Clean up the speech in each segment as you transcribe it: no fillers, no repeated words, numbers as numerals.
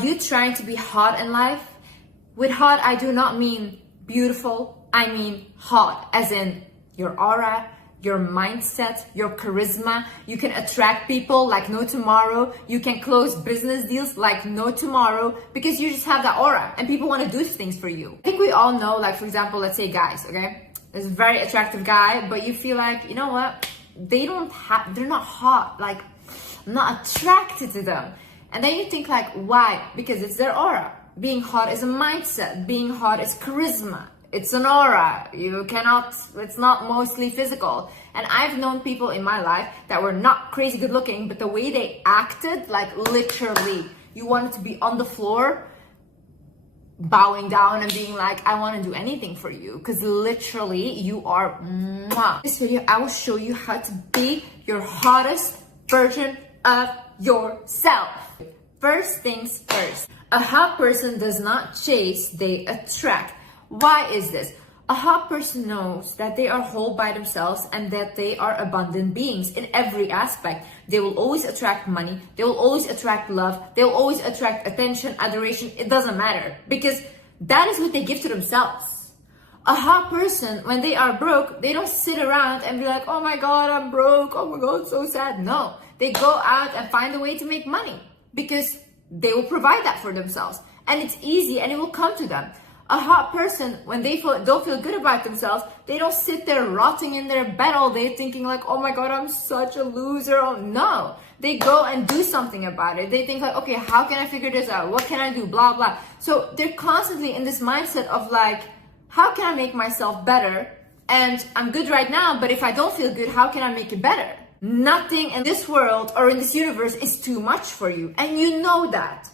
You trying to be hot in life? With hot, I do not mean beautiful. I mean hot, as in your aura, your mindset, your charisma. You can attract people like no tomorrow. You can close business deals like no tomorrow because you just have that aura and people want to do things for you. I think we all know, like, for example, let's say guys, okay? There's a very attractive guy, but you feel like, you know what? They're not hot. Like, I'm not attracted to them. And then you think like, why? Because it's their aura. Being hot is a mindset. Being hot is charisma. It's an aura. It's not mostly physical. And I've known people in my life that were not crazy good looking, but the way they acted, like literally, you wanted to be on the floor, bowing down and being like, I want to do anything for you. Because literally, you are mwah. In this video, I will show you how to be your hottest version of yourself. First things first. A hot person does not chase, they attract. Why is this? A hot person knows that they are whole by themselves and that they are abundant beings in every aspect. They will always attract money. They will always attract love. They will always attract attention, adoration. It doesn't matter because that is what they give to themselves. A hot person, when they are broke, they don't sit around and be like, oh my God, I'm broke. Oh my God, so sad. No, they go out and find a way to make money because they will provide that for themselves. And it's easy and it will come to them. A hot person, when they don't feel good about themselves, they don't sit there rotting in their bed all day thinking like, oh my God, I'm such a loser. Oh no, they go and do something about it. They think like, okay, how can I figure this out? What can I do? Blah, blah. So they're constantly in this mindset of like, how can I make myself better? And I'm good right now, but if I don't feel good, how can I make it better? Nothing in this world or in this universe is too much for you. And you know that.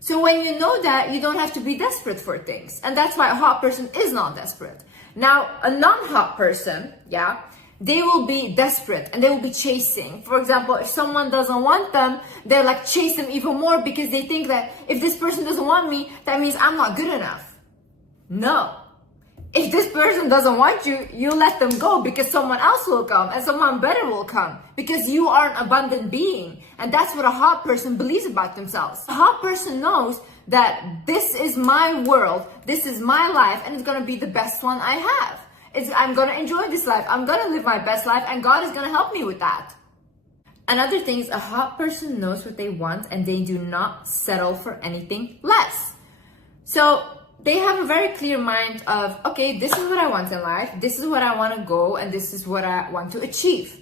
So when you know that, you don't have to be desperate for things. And that's why a hot person is not desperate. Now, a non-hot person, yeah, they will be desperate and they will be chasing. For example, if someone doesn't want them, they'll like chase them even more because they think that if this person doesn't want me, that means I'm not good enough. No. If this person doesn't want you, you let them go because someone else will come and someone better will come because you are an abundant being. And that's what a hot person believes about themselves. A hot person knows that this is my world, this is my life, and it's going to be the best one I have. I'm going to enjoy this life. I'm going to live my best life and God is going to help me with that. Another thing is a hot person knows what they want and they do not settle for anything less. So they have a very clear mind of, okay, this is what I want in life, this is what I want to go, and this is what I want to achieve.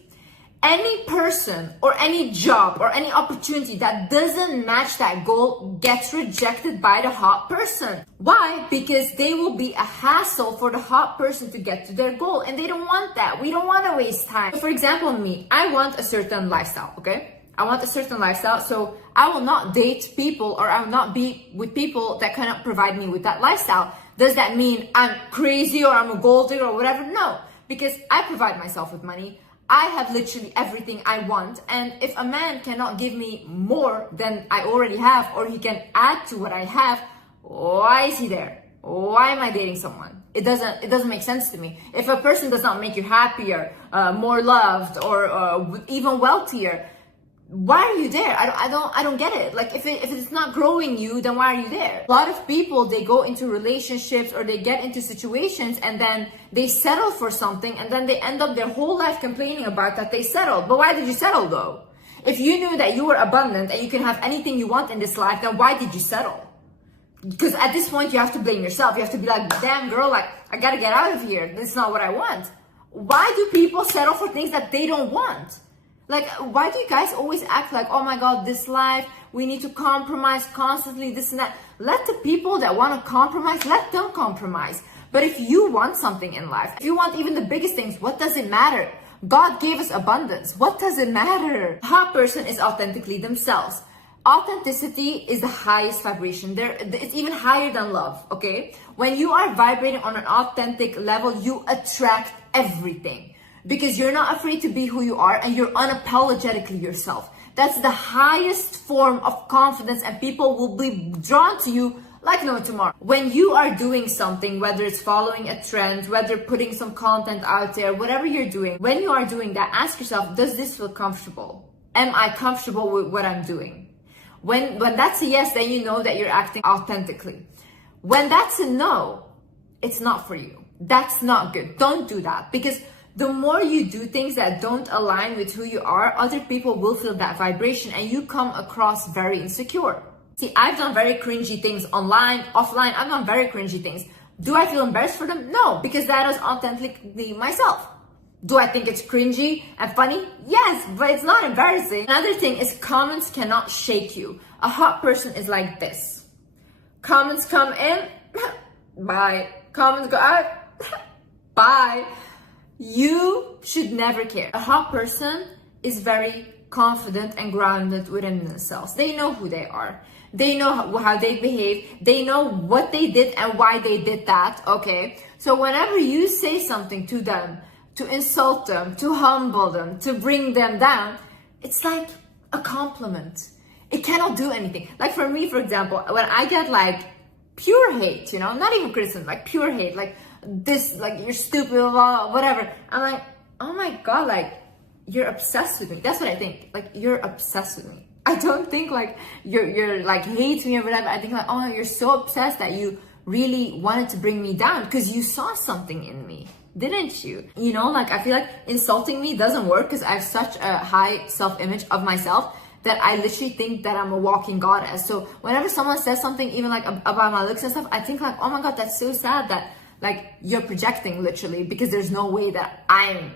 Any person or any job or any opportunity that doesn't match that goal gets rejected by the hot person. Why? Because they will be a hassle for the hot person to get to their goal, and they don't want that. We don't want to waste time. So for example, me, I want a certain lifestyle, okay? I want a certain lifestyle, so I will not date people or I will not be with people that cannot provide me with that lifestyle. Does that mean I'm crazy or I'm a gold digger or whatever? No, because I provide myself with money. I have literally everything I want. And if a man cannot give me more than I already have, or he can add to what I have, why is he there? Why am I dating someone? It doesn't make sense to me. If a person does not make you happier, more loved, or even wealthier, why are you there? I don't get it. Like if it's not growing you, then why are you there? A lot of people, they go into relationships or they get into situations and then they settle for something and then they end up their whole life complaining about that they settled. But why did you settle though? If you knew that you were abundant and you can have anything you want in this life, then why did you settle? Because at this point you have to blame yourself. You have to be like, damn girl, like I gotta get out of here. This is not what I want. Why do people settle for things that they don't want? Like, why do you guys always act like, oh my God, this life, we need to compromise constantly, this and that. Let the people that want to compromise, let them compromise. But if you want something in life, if you want even the biggest things, what does it matter? God gave us abundance. What does it matter? A hot person is authentically themselves. Authenticity is the highest vibration. It's even higher than love, okay? When you are vibrating on an authentic level, you attract everything. Because you're not afraid to be who you are and you're unapologetically yourself. That's the highest form of confidence and people will be drawn to you like no tomorrow. When you are doing something, whether it's following a trend, whether putting some content out there, whatever you're doing, when you are doing that, ask yourself, does this feel comfortable? Am I comfortable with what I'm doing? When that's a yes, then you know that you're acting authentically. When that's a no, it's not for you. That's not good. Don't do that, because the more you do things that don't align with who you are, other people will feel that vibration and you come across very insecure. See, I've done very cringy things online, offline. I've done very cringy things. Do I feel embarrassed for them? No, because that is authentically myself. Do I think it's cringy and funny? Yes, but it's not embarrassing. Another thing is comments cannot shake you. A hot person is like this. Comments come in, bye. Comments go out, bye. You should never care. A hot person is very confident and grounded within themselves. They know who they are. They know how they behave. They know what they did and why they did that, okay? So whenever you say something to them, to insult them, to humble them, to bring them down, it's like a compliment. It cannot do anything. Like for me, for example, when I get like pure hate, you know, not even criticism, like pure hate, like this, like you're stupid, blah, whatever. I'm like, oh my God, like you're obsessed with me. That's what I think. Like you're obsessed with me. I don't think like you're like hate me or whatever. I think like, oh, you're so obsessed that you really wanted to bring me down because you saw something in me, didn't you? You know, like I feel like insulting me doesn't work because I have such a high self-image of myself that I literally think that I'm a walking goddess. So whenever someone says something even like about my looks and stuff, I think like, oh my God, that's so sad that like you're projecting literally, because there's no way that I'm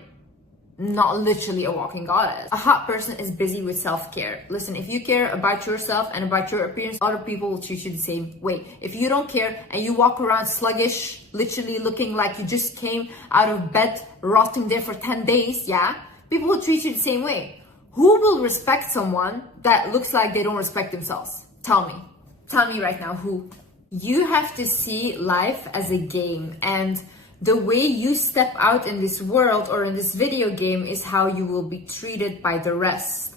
not literally a walking goddess. A hot person is busy with self-care. Listen, if you care about yourself and about your appearance, other people will treat you the same way. If you don't care and you walk around sluggish, literally looking like you just came out of bed, rotting there for 10 days, yeah, people will treat you the same way. Who will respect someone that looks like they don't respect themselves? Tell me. Tell me right now, who? You have to see life as a game, and the way you step out in this world or in this video game is how you will be treated by the rest.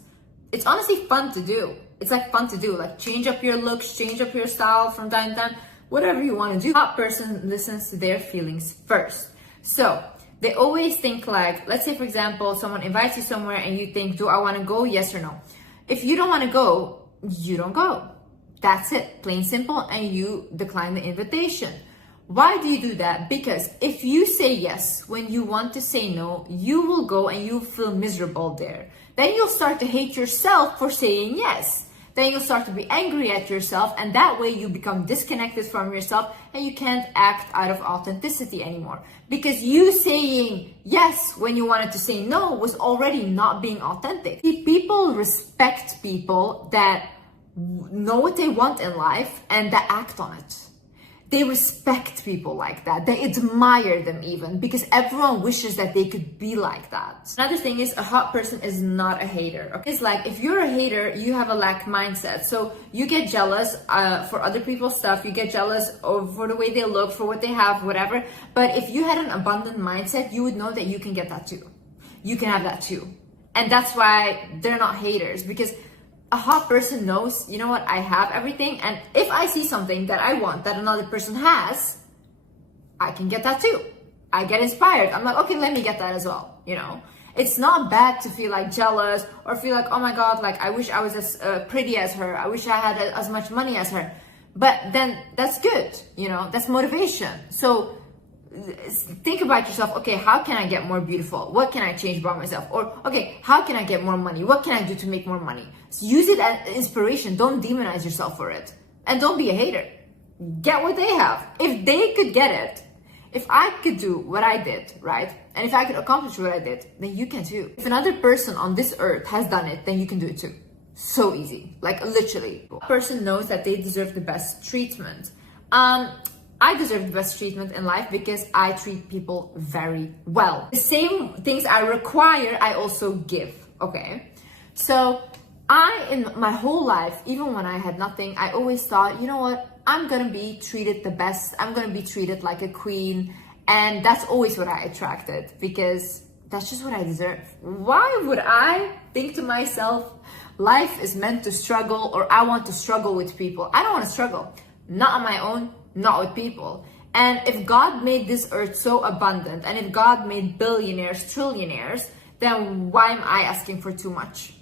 It's honestly fun to do. It's like fun to do, like change up your looks, change up your style from time to time, whatever you want to do. A hot person listens to their feelings first. So they always think like, let's say for example, someone invites you somewhere and you think, do I want to go? Yes or no. If you don't want to go, you don't go. That's it, plain simple, and you decline the invitation. Why do you do that? Because if you say yes when you want to say no, you will go and you'll feel miserable there. Then you'll start to hate yourself for saying yes. Then you'll start to be angry at yourself, and that way you become disconnected from yourself and you can't act out of authenticity anymore. Because you saying yes when you wanted to say no was already not being authentic. See, people respect people that know what they want in life and that act on it. They respect people like that. They admire them even, because everyone wishes that they could be like that. Another thing is, a hot person is not a hater. Okay? It's like, if you're a hater, you have a lack mindset. So you get jealous for other people's stuff. You get jealous for the way they look, for what they have, whatever. But if you had an abundant mindset, you would know that you can get that too. You can have that too. And that's why they're not haters, because a hot person knows, you know what, I have everything, and if I see something that I want that another person has, I can get that too. I get inspired. I'm like, okay, let me get that as well, you know? It's not bad to feel like jealous or feel like, oh my God, like I wish I was as pretty as her. I wish I had as much money as her. But then that's good, you know, that's motivation. So think about yourself, okay, how can I get more beautiful? What can I change about myself? Or, okay, how can I get more money? What can I do to make more money? So use it as inspiration. Don't demonize yourself for it. And don't be a hater. Get what they have. If they could get it, if I could do what I did, right? And if I could accomplish what I did, then you can too. If another person on this earth has done it, then you can do it too. So easy, like literally. A person knows that they deserve the best treatment. I deserve the best treatment in life because I treat people very well. The same things I require, I also give, okay? So in my whole life, even when I had nothing, I always thought, you know what? I'm gonna be treated the best. I'm gonna be treated like a queen. And that's always what I attracted, because that's just what I deserve. Why would I think to myself, life is meant to struggle, or I want to struggle with people? I don't want to struggle, not on my own, not with people. And if God made this earth so abundant, and if God made billionaires, trillionaires, then why am I asking for too much?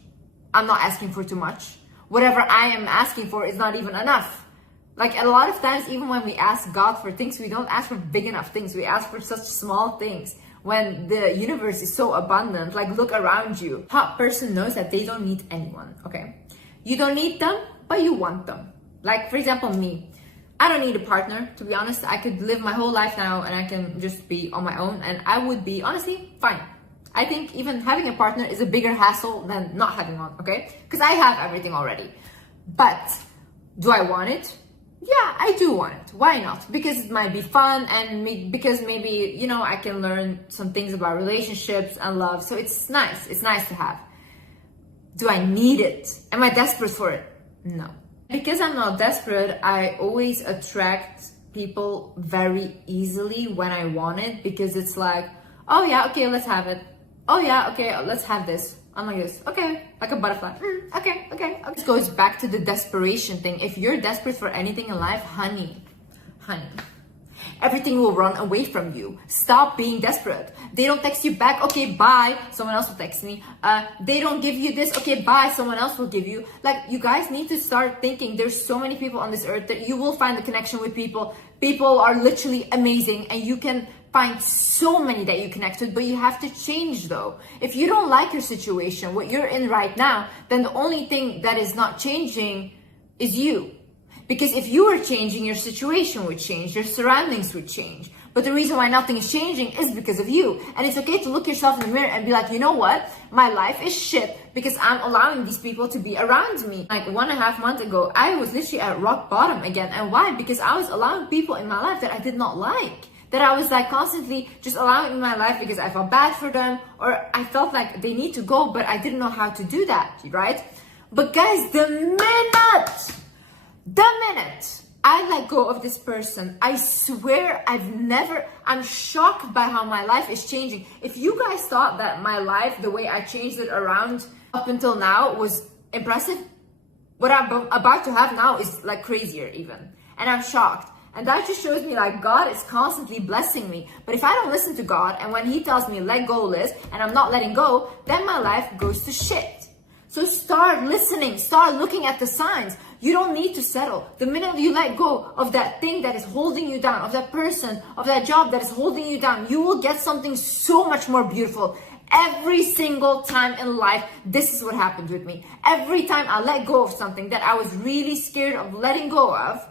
I'm not asking for too much. whatever I am asking for is not even enough. Like a lot of times, even when we ask God for things, we don't ask for big enough things. We ask for such small things when the universe is so abundant. Like look around you. Hot person knows that they don't need anyone, okay? You don't need them, but you want them. Like for example, me. I don't need a partner, to be honest. I could live my whole life now and I can just be on my own and I would be, honestly, fine. I think even having a partner is a bigger hassle than not having one, okay? Because I have everything already. But do I want it? Yeah, I do want it. Why not? Because it might be fun and because maybe, you know, I can learn some things about relationships and love. So it's nice. It's nice to have. Do I need it? Am I desperate for it? No. Because I'm not desperate, I always attract people very easily when I want it, because it's like, oh yeah, okay, let's have it. Oh yeah, okay, let's have this. I'm like this, okay, like a butterfly. Okay. This goes back to the desperation thing. If you're desperate for anything in life, honey, everything will run away from you. Stop being desperate. They don't text you back, okay, bye, someone else will text me. They don't give you this, okay, bye, someone else will give you. Like, you guys need to start thinking there's so many people on this earth that you will find the connection with people. People are literally amazing and you can find so many that you connect with, but you have to change though. If you don't like your situation, what you're in right now, then the only thing that is not changing is you. Because if you were changing, your situation would change, your surroundings would change. But the reason why nothing is changing is because of you. And it's okay to look yourself in the mirror and be like, you know what? My life is shit because I'm allowing these people to be around me. Like 1.5 months ago, I was literally at rock bottom again. And why? Because I was allowing people in my life that I did not like. That I was like constantly just allowing in my life because I felt bad for them, or I felt like they need to go, but I didn't know how to do that, right? But guys, the minute I let go of this person, I swear I'm shocked by how my life is changing. If you guys thought that my life, the way I changed it around up until now was impressive, what I'm about to have now is like crazier even. And I'm shocked. And that just shows me like God is constantly blessing me. But if I don't listen to God and when he tells me let go, Liz, and I'm not letting go, then my life goes to shit. So start listening, start looking at the signs. You don't need to settle. The minute you let go of that thing that is holding you down, of that person, of that job that is holding you down, you will get something so much more beautiful. Every single time in life, this is what happened with me. Every time I let go of something that I was really scared of letting go of,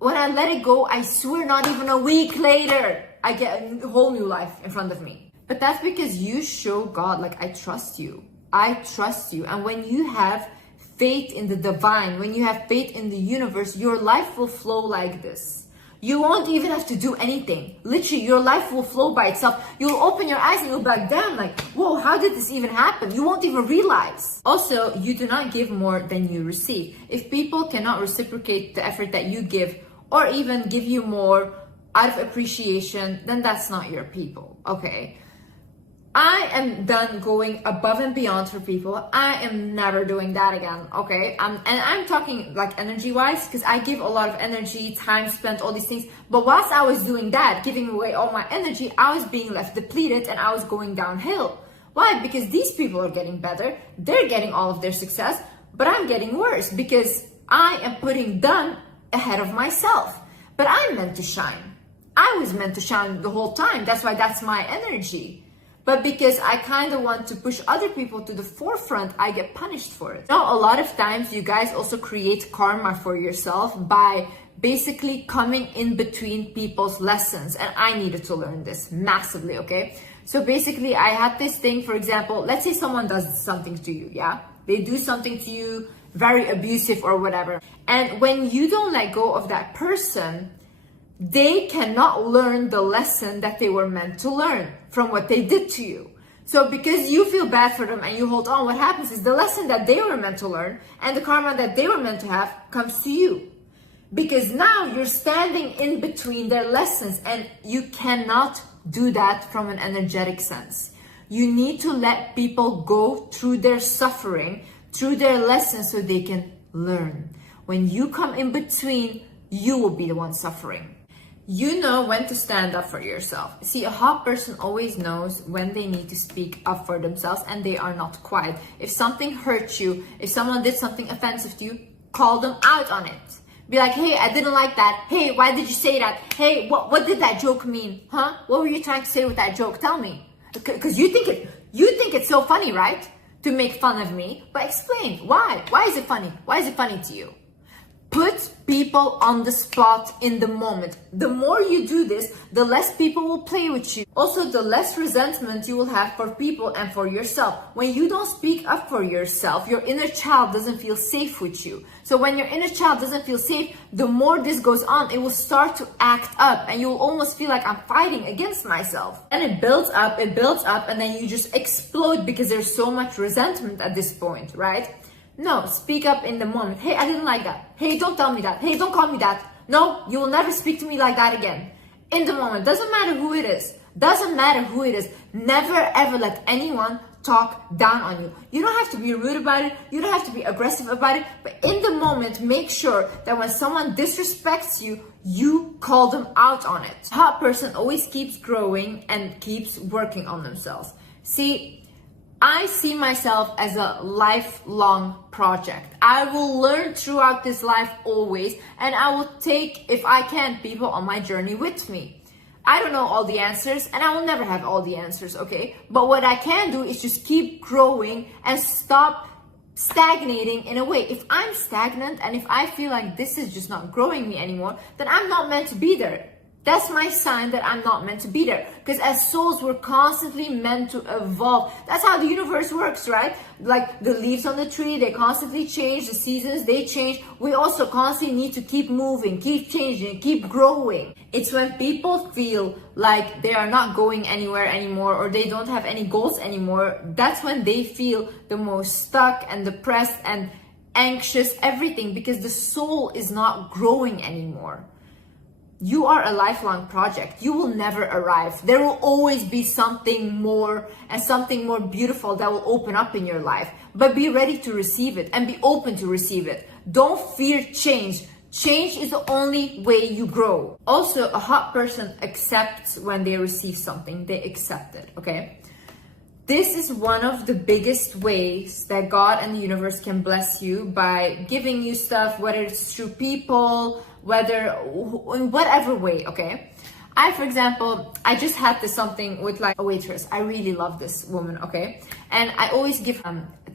when I let it go, I swear not even a week later, I get a whole new life in front of me. But that's because you show God, like, I trust you. I trust you. And when you have faith in the divine, when you have faith in the universe, your life will flow like this. You won't even have to do anything. Literally, your life will flow by itself. You'll open your eyes and you'll be like, damn, like, whoa, how did this even happen? You won't even realize. Also, you do not give more than you receive. If people cannot reciprocate the effort that you give, or even give you more out of appreciation, then that's not your people, okay? I am done going above and beyond for people. I am never doing that again, okay? And I'm talking like energy-wise, because I give a lot of energy, time spent, all these things. But whilst I was doing that, giving away all my energy, I was being left depleted and I was going downhill. Why? Because these people are getting better. They're getting all of their success, but I'm getting worse because I am putting them ahead of myself. But I'm meant to shine. I was meant to shine the whole time. That's why that's my energy. But because I kind of want to push other people to the forefront, I get punished for it. Now, a lot of times you guys also create karma for yourself by basically coming in between people's lessons. And I needed to learn this massively, okay? So basically I had this thing, for example, let's say someone does something to you, yeah? They do something to you, very abusive or whatever. And when you don't let go of that person, they cannot learn the lesson that they were meant to learn from what they did to you. So because you feel bad for them and you hold on, what happens is the lesson that they were meant to learn and the karma that they were meant to have comes to you. Because now you're standing in between their lessons, and you cannot do that from an energetic sense. You need to let people go through their suffering, through their lessons, so they can learn. When you come in between, you will be the one suffering. You know when to stand up for yourself. See, a hot person always knows when they need to speak up for themselves, and they are not quiet. If something hurts you, if someone did something offensive to you, call them out on it. Be like, hey, I didn't like that. Hey, why did you say that? Hey, what did that joke mean? Huh? What were you trying to say with that joke? Tell me. Because you think it's so funny, right? To make fun of me. But explain, why? Why is it funny? Why is it funny to you? Put people on the spot in the moment. The more you do this, the less people will play with you. Also, the less resentment you will have for people and for yourself. When you don't speak up for yourself, your inner child doesn't feel safe with you. So when your inner child doesn't feel safe, the more this goes on, it will start to act up, and you will almost feel like I'm fighting against myself. And it builds up, and then you just explode because there's so much resentment at this point, right? No, speak up in the moment. Hey, I didn't like that. Hey, don't tell me that. Hey, don't call me that. No, you will never speak to me like that again. In the moment. Doesn't matter who it is. Doesn't matter who it is. Never ever let anyone talk down on you. You don't have to be rude about it. You don't have to be aggressive about it. But in the moment, make sure that when someone disrespects you, you call them out on it. A hot person always keeps growing and keeps working on themselves. See, I see myself as a lifelong project. I will learn throughout this life always, and I will take, if I can, people on my journey with me. I don't know all the answers, and I will never have all the answers, okay? But what I can do is just keep growing and stop stagnating in a way. If I'm stagnant and if I feel like this is just not growing me anymore, then I'm not meant to be there. That's my sign that I'm not meant to be there. Because as souls, we're constantly meant to evolve. That's how the universe works, right? Like the leaves on the tree, they constantly change. The seasons, they change. We also constantly need to keep moving, keep changing, keep growing. It's when people feel like they are not going anywhere anymore, or they don't have any goals anymore, that's when they feel the most stuck and depressed and anxious, everything, because the soul is not growing anymore. You are a lifelong project. You will never arrive. There will always be something more and something more beautiful that will open up in your life. But be ready to receive it and be open to receive it. Don't fear change. Change is the only way you grow. Also, a hot person accepts when they receive something. They accept it, okay? This is one of the biggest ways that God and the universe can bless you, by giving you stuff, whether it's through people, whether in whatever way, okay? For example, I just had this something with like a waitress. I really love this woman, okay? And I always give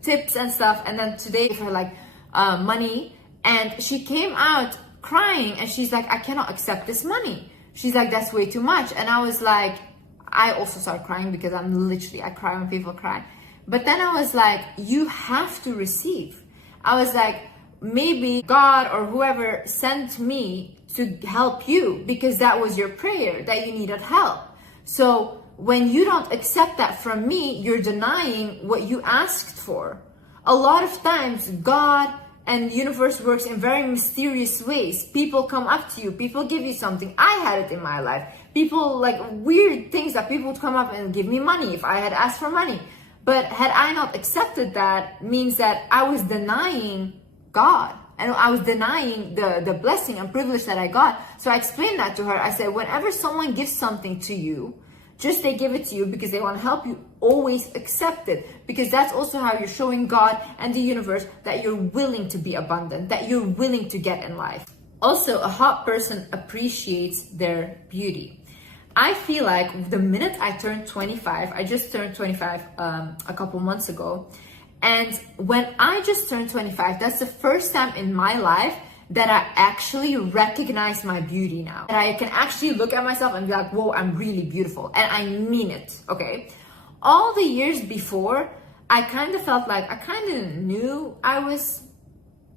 tips and stuff. And then today I gave her like money, and she came out crying, and she's like, I cannot accept this money. She's like, that's way too much. And I was like, I also started crying because I cry when people cry. But then I was like, you have to receive. I was like, maybe God or whoever sent me to help you because that was your prayer, that you needed help. So when you don't accept that from me, you're denying what you asked for. A lot of times, God and the universe works in very mysterious ways. People come up to you, people give you something. I had it in my life. People, like weird things that people would come up and give me money if I had asked for money. But had I not accepted that, means that I was denying God. And I was denying the blessing and privilege that I got. So I explained that to her. I said, whenever someone gives something to you, just they give it to you because they want to help you, always accept it. Because that's also how you're showing God and the universe that you're willing to be abundant, that you're willing to get in life. Also, a hot person appreciates their beauty. I feel like the minute I turned 25, I just turned 25 a couple months ago. And when I just turned 25, that's the first time in my life that I actually recognize my beauty now. And I can actually look at myself and be like, whoa, I'm really beautiful. And I mean it, okay? All the years before, I kind of felt like I kind of knew I was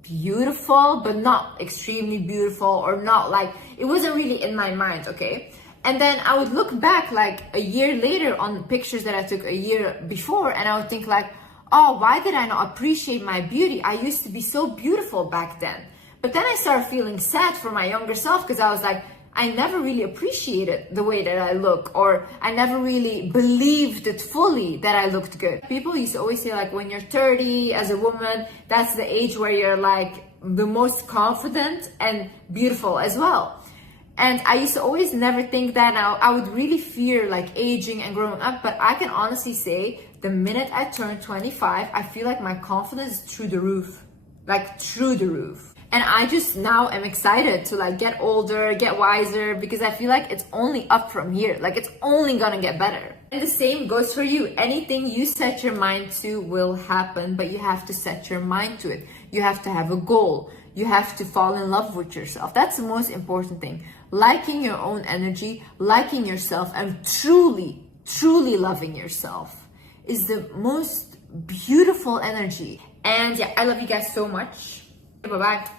beautiful, but not extremely beautiful, or not like, it wasn't really in my mind, okay? And then I would look back like a year later on pictures that I took a year before, and I would think like, oh, why did I not appreciate my beauty? I used to be so beautiful back then. But then I started feeling sad for my younger self, because I was like, I never really appreciated the way that I look, or I never really believed it fully that I looked good. People used to always say like, when you're 30 as a woman, that's the age where you're like the most confident and beautiful as well. And I used to always never think that. Now I would really fear like aging and growing up, but I can honestly say the minute I turned 25, I feel like my confidence is through the roof, like through the roof. And I just now am excited to like get older, get wiser, because I feel like it's only up from here. Like it's only gonna get better. And the same goes for you. Anything you set your mind to will happen, but you have to set your mind to it. You have to have a goal. You have to fall in love with yourself. That's the most important thing. Liking your own energy, liking yourself, and truly, truly loving yourself is the most beautiful energy. And yeah, I love you guys so much. Bye-bye.